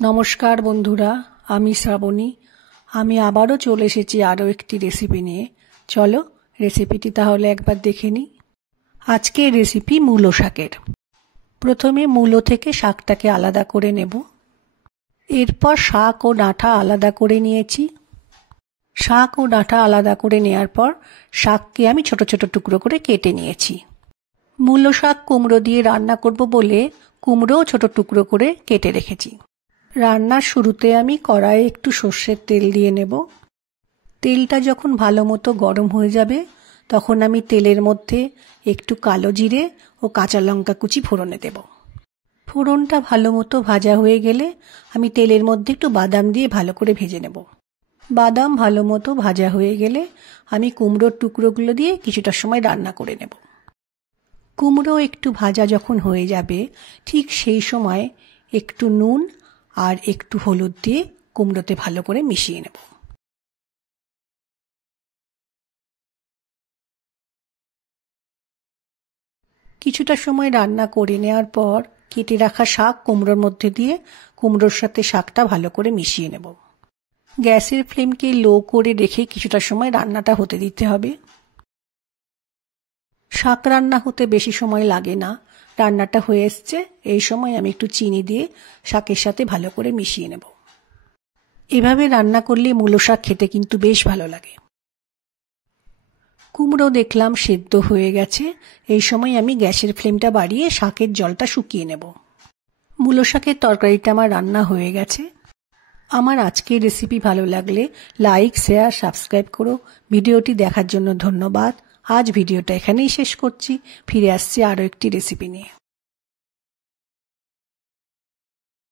নমস্কার বন্ধুরা, আমি শ্রাবণী। আমি আবারও চলে এসেছি আরও একটি রেসিপি নিয়ে। চলো রেসিপিটি তাহলে একবার দেখে নিই। আজকের রেসিপি মূলো শাকের। প্রথমে মূলো থেকে শাকটাকে আলাদা করে নেব। এরপর শাক ও ডাঁটা আলাদা করে নিয়েছি। শাক ও ডাঁটা আলাদা করে নেওয়ার পর শাককে আমি ছোট ছোট টুকরো করে কেটে নিয়েছি। মূলো শাক কুমড়ো দিয়ে রান্না করব বলে কুমড়োও ছোট টুকরো করে কেটে রেখেছি। রান্নার শুরুতে আমি কড়াইয়ে একটু সর্ষের তেল দিয়ে নেব। তেলটা যখন ভালো মতো গরম হয়ে যাবে তখন আমি তেলের মধ্যে একটু কালো জিরে ও কাঁচা লঙ্কা কুচি ফোড়নে দেব। ফোড়নটা ভালো মতো ভাজা হয়ে গেলে আমি তেলের মধ্যে একটু বাদাম দিয়ে ভালো করে ভেজে নেব। বাদাম ভালো মতো ভাজা হয়ে গেলে আমি কুমড়োর টুকরোগুলো দিয়ে কিছুটা সময় রান্না করে নেব। কুমড়ো একটু ভাজা যখন হয়ে যাবে ঠিক সেই সময় একটু নুন আর একটু হলুদ দিয়ে কুমড়োতে ভালো করে মিশিয়ে নেব। কিছুটা সময় রান্না করে নেওয়ার পর কেটে রাখা শাক কুমড়োর মধ্যে দিয়ে কুমড়োর সাথে শাকটা ভালো করে মিশিয়ে নেব। গ্যাসের ফ্লেমকে লো করে রেখে কিছুটা সময় রান্নাটা হতে দিতে হবে। শাক রান্না হতে বেশি সময় লাগে না। রান্নাটা হয়ে এসছে, এই সময় আমি একটু চিনি দিয়ে শাকের সাথে ভালো করে মিশিয়ে নেব। এভাবে রান্না করলে মূলো শাক খেতে কিন্তু বেশ ভালো লাগে। কুমড়ো দেখলাম সেদ্ধ হয়ে গেছে। এই সময় আমি গ্যাসের ফ্লেমটা বাড়িয়ে শাকের জলটা শুকিয়ে নেব। মূলো শাকের তরকারিটা আমার রান্না হয়ে গেছে। আমার আজকের রেসিপি ভালো লাগলে লাইক, শেয়ার, সাবস্ক্রাইব করো। ভিডিওটি দেখার জন্য ধন্যবাদ। আজ ভিডিওটা এখানেই শেষ করছি। ফিরে আসছি আরও একটি রেসিপি নিয়ে।